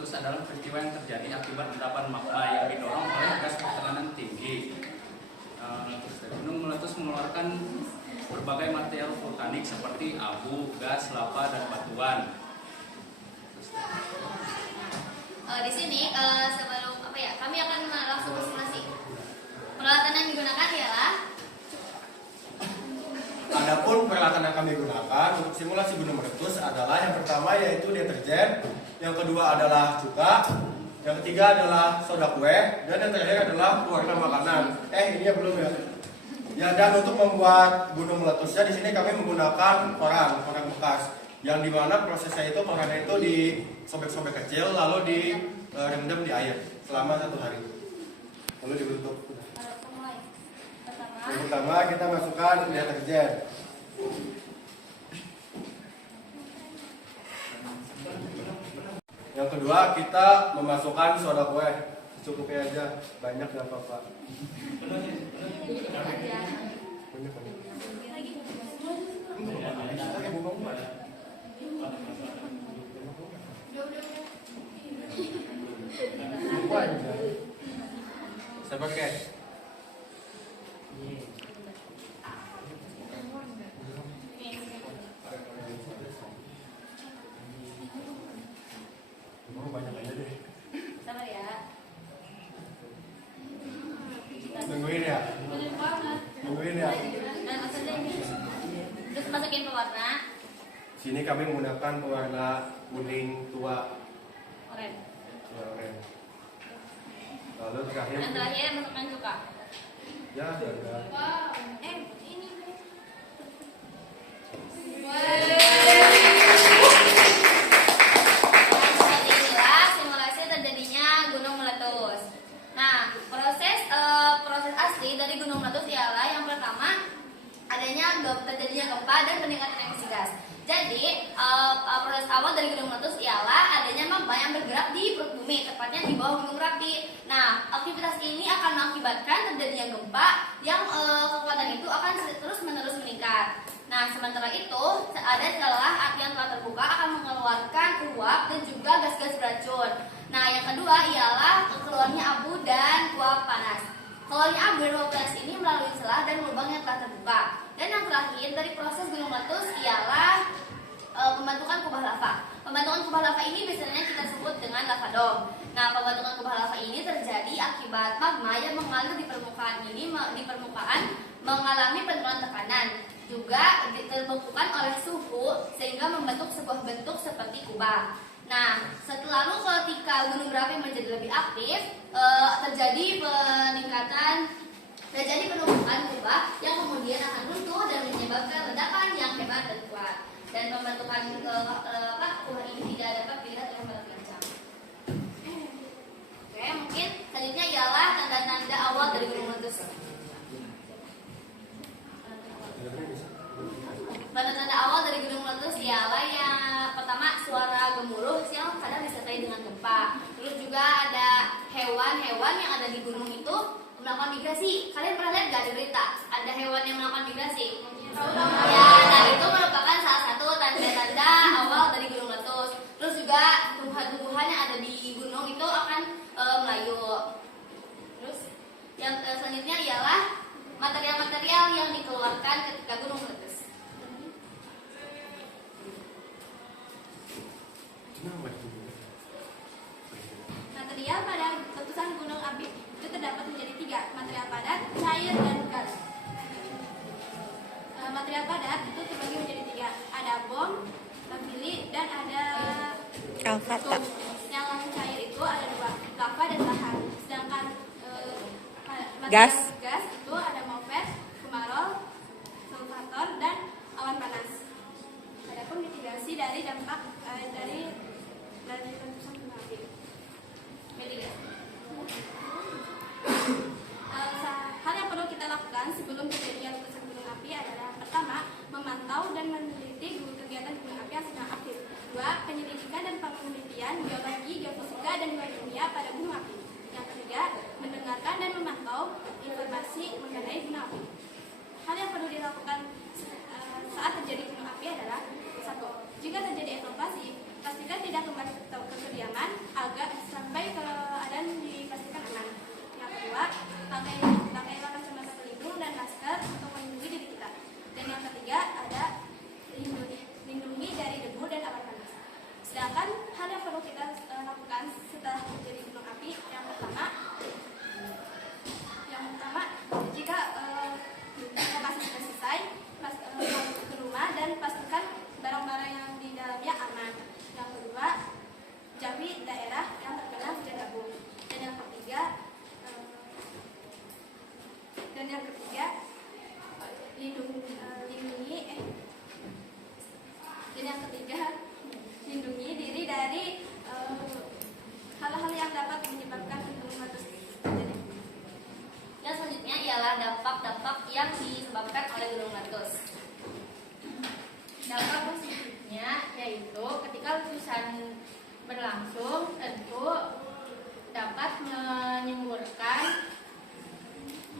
meletus adalah peristiwa yang terjadi akibat endapan magma yang didorong oleh gas tekanan tinggi. Gunung meletus mengeluarkan berbagai material vulkanik seperti abu, gas, lava, dan batuan. Di sini sebelum kami akan langsung simulasi. Peralatan yang digunakan ialah Adapun peralatan yang kami gunakan untuk simulasi gunung meletus adalah yang pertama yaitu deterjen, yang kedua adalah cuka, yang ketiga adalah soda kue, dan yang terakhir adalah pewarna makanan. Ini ya belum ya. Ya, dan untuk membuat gunung meletusnya di sini kami menggunakan koran bekas, yang dimana prosesnya itu korannya itu disobek-sobek kecil lalu direndam di air selama 1 hari, lalu dibentuk. Yang pertama kita masukkan deterjen. Yang kedua kita memasukkan soda kue, secukupnya aja, banyak gak apa-apa. Saya pakai. Banyak aja deh. sabar ya. Tungguin ya. Dan maksudnya ini terus masukin pewarna Sini kami menggunakan pewarna kuning tua. oranye. Lalu terakhir. Dan terakhir masukkan cuka. Ya, ada. Ini. Seperti inilah simulasi terjadinya gunung meletus. Nah, proses asli dari gunung meletus ialah yang pertama terjadinya gempa dan peningkatan emisi gas. Jadi proses awal dari gunung meletus ialah adanya magma yang bergerak di perut bumi, tepatnya di bawah Gunung Merapi. Nah, aktivitas ini akan mengakibatkan terjadinya gempa yang kekuatan itu akan terus-menerus meningkat. Nah, sementara itu ada celah yang telah terbuka akan mengeluarkan uap dan juga gas-gas beracun. Nah, yang kedua ialah keluarnya abu dan uap panas. Keluarnya abu dan uap panas ini melalui celah dan lubang yang telah terbuka. Dan yang terakhir dari proses gunung meletus ialah pembentukan kubah lava. Pembentukan kubah lava ini biasanya kita sebut dengan lava dome. Nah, pembentukan kubah lava ini terjadi akibat magma yang mengalir di permukaan mengalami penurunan tekanan. Juga ditentukan oleh suhu sehingga membentuk sebuah bentuk seperti kubah. Nah, lalu ketika gunung berapi menjadi lebih aktif, terjadi penumpukan kubah yang kemudian akan runtuh dan menyebabkan ledakan yang hebat dan kuat. Dan pembentukan kubah ini tidak dapat dilihat oleh mata telanjang. Oke, mungkin selanjutnya ialah tanda-tanda awal dari gunung meletus. Tanda-tanda awal dari gunung meletus ialah yang pertama suara gemuruh yang kadang disertai dengan gempa. Terus juga ada hewan-hewan yang ada di gunung itu melakukan migrasi. Kalian pernah lihat gak di berita ada hewan yang melakukan migrasi? Ya, nah itu merupakan salah satu tanda-tanda awal dari gunung meletus. Terus juga tumbuhan-tumbuhan yang ada di gunung itu akan melayuk. Terus yang selanjutnya ialah material-material yang dikeluarkan ketika gunung meletus. Material pada letusan gunung api itu terdapat menjadi 3, material padat, cair, dan gas. Material padat itu terbagi menjadi 3, ada bom, lavili, dan ada Alfata. Yang cair itu ada 2, lava dan lahar. Sedangkan Gas itu ada moves, kemarau, sulfator, dan awan panas. Adapun mitigasi dari dampak dari letusan gunung api. Hal yang perlu kita lakukan sebelum terjadinya letusan gunung api adalah pertama, memantau dan meneliti kegiatan gunung api yang sedang aktif. 2, penyelidikan dan penelitian geologi, geofisika, dan geokimia pada gunung api. Yang ketiga, mendengarkan dan memantau informasi mengenai gunung api. Hal yang perlu dilakukan saat terjadi gunung api adalah 1. Jika terjadi erupsi, pastikan jika tidak kembali ke kediaman agar sampai keadaan dipastikan aman. Yang kedua, pakailah kacamata pelindung dan masker untuk melindungi diri kita. Dan yang ketiga ada lindungi dari debu dan awan panas. Sedangkan hal yang perlu kita lakukan setelah terjadi gunung api yang pertama jika lokasi sudah selesai, masuk ke rumah dan pastikan barang-barang yang di dalamnya aman. Yang kedua, jauhi daerah yang terkena hujan abu. Dan yang ketiga, lindungi diri dari hal-hal yang dapat menyebabkan gunung meletus terjadi. Dan selanjutnya ialah dampak-dampak yang disebabkan oleh gunung meletus. Dampak positifnya yaitu ketika letusan berlangsung tentu dapat menyemburkan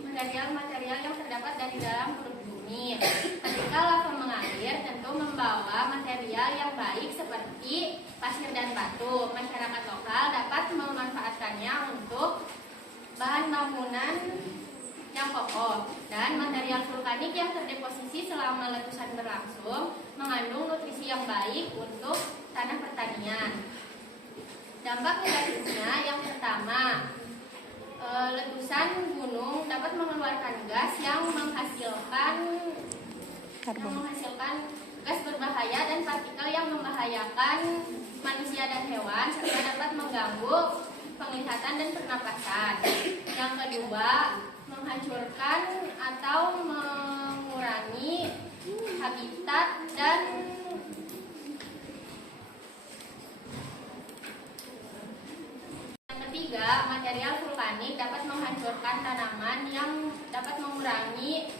material-material yang terdapat dari dalam perut bumi. Ketika lava mengalir tentu membawa material yang baik seperti pasir dan batu. Masyarakat lokal dapat memanfaatkannya untuk bahan bangunan yang kokoh, dan material vulkanik yang terdeposisi selama letusan berlangsung mengandung nutrisi yang baik untuk tanah pertanian. Dampak negatifnya yang pertama, letusan gunung dapat mengeluarkan gas yang menghasilkan gas berbahaya dan partikel yang membahayakan manusia dan hewan serta dapat mengganggu penglihatan dan pernapasan. Yang kedua, menghancurkan atau mengurangi habitat dan yang ketiga, material vulkanik dapat menghancurkan tanaman yang dapat mengurangi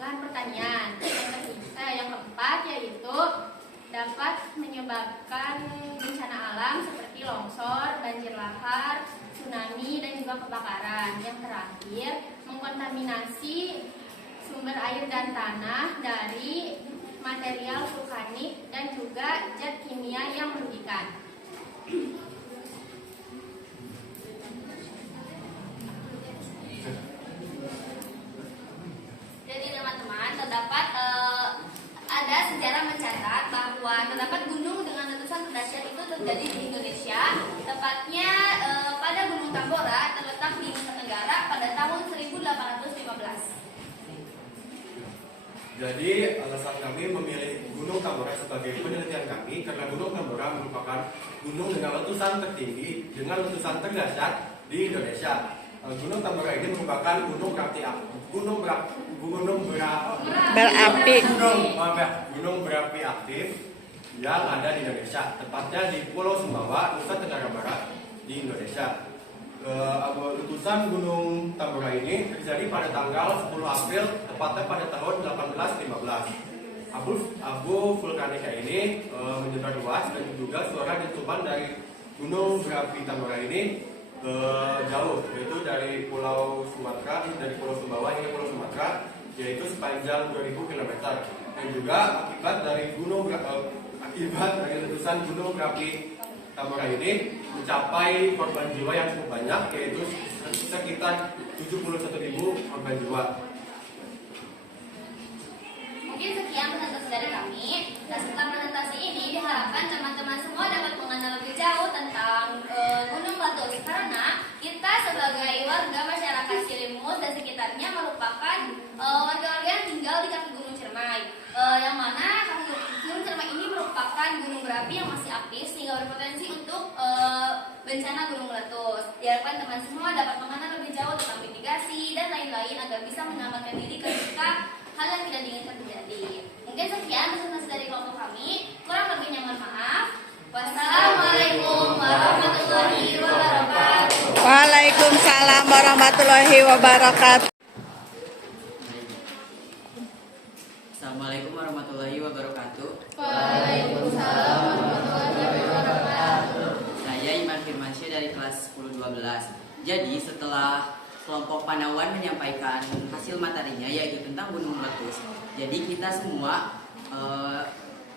lahan pertanian. Yang keempat yaitu dapat menyebabkan bencana alam seperti longsor, banjir lahar, tsunami, dan juga kebakaran. Yang terakhir, mengkontaminasi sumber air dan tanah dari material vulkanik dan juga zat kimia yang merugikan. Jadi teman-teman, terdapat ada sejarah mencatat bahwa terdapat gunung dengan letusan terdahsyat itu terjadi di Indonesia, tepatnya pada Gunung Tambora terletak di Nusa Tenggara pada tahun 1815. Jadi alasan kami memilih Gunung Tambora sebagai penelitian kami karena Gunung Tambora merupakan gunung dengan letusan tertinggi dengan letusan terdahsyat di Indonesia. Gunung Tambora ini merupakan gunung berapi aktif yang ada di Indonesia, tepatnya di Pulau Sumbawa, Nusa Tenggara Barat di Indonesia. Letusan Gunung Tambora ini terjadi pada tanggal 10 April, tepatnya pada tahun 1815. Abu vulkanika ini menyebar luas dan juga suara dentuman dari gunung berapi Tambora ini jauh, yaitu dari Pulau Sumatera, dari Pulau Sumbawa hingga Pulau Sumatera, yaitu sepanjang 2000 km. Dan juga akibat dari letusan gunung berapi Tambora ini mencapai korban jiwa yang cukup banyak, yaitu sekitar 71.000 korban jiwa. Mungkin sekian presentasi dari kami. Nah, setelah presentasi ini diharapkan teman-teman semua dapat mengenal lebih jauh tentang Gunung Meletus, karena kita sebagai warga masyarakat Cilimus dan sekitarnya merupakan warga-warga yang tinggal di kaki Gunung Ciremai, yang mana kaki Gunung Ciremai ini merupakan gunung berapi yang masih aktif sehingga berpotensi untuk bencana gunung meletus. Diharapkan teman semua dapat mengenal lebih jauh tentang mitigasi dan lain-lain agar bisa menyelamatkan diri ketika hal yang tidak diinginkan terjadi. Mungkin sekian presentasi dari kelompok kami. Kurang lebihnya mohon maaf. Wassalamualaikum warahmatullahi wabarakatuh. Waalaikumsalam warahmatullahi wabarakatuh. Assalamualaikum warahmatullahi wabarakatuh. Waalaikumsalam warahmatullahi wabarakatuh. Saya Iman Firmansyah dari kelas 10-12. Jadi setelah kelompok Panawan menyampaikan hasil materinya yaitu tentang gunung meletus, jadi kita semua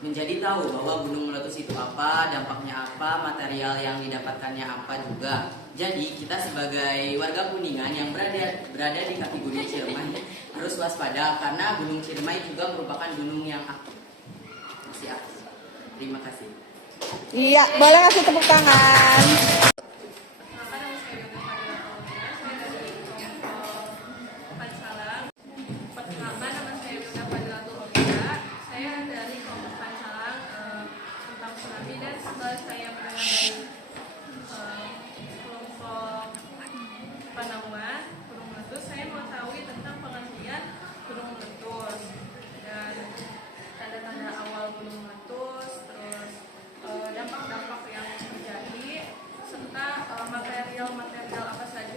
menjadi tahu bahwa gunung meletus itu apa, dampaknya apa, material yang didapatkannya apa juga. Jadi kita sebagai warga Kuningan yang berada di kaki Gunung Ciremai harus waspada karena Gunung Ciremai juga merupakan gunung yang aktif. Masih aktif. Terima kasih. Iya, boleh kasih tepuk tangan. Pertama, nama saya Yuna Fadilatul Omida. Saya dari kelompok Pancalang tentang tsunami, dan setelah saya mendengar dari kelompok Panauan gunung meletus, saya mengetahui tentang pengertian gunung meletus dan tanda-tanda awal gunung meletus, terus dampak-dampak yang terjadi, serta material-material apa saja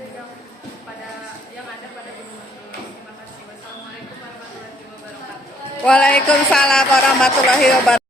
yang ada pada gunung meletus. Terima kasih. Wassalamualaikum warahmatullahi wabarakatuh. Waalaikumsalam warahmatullahi wabarakatuh.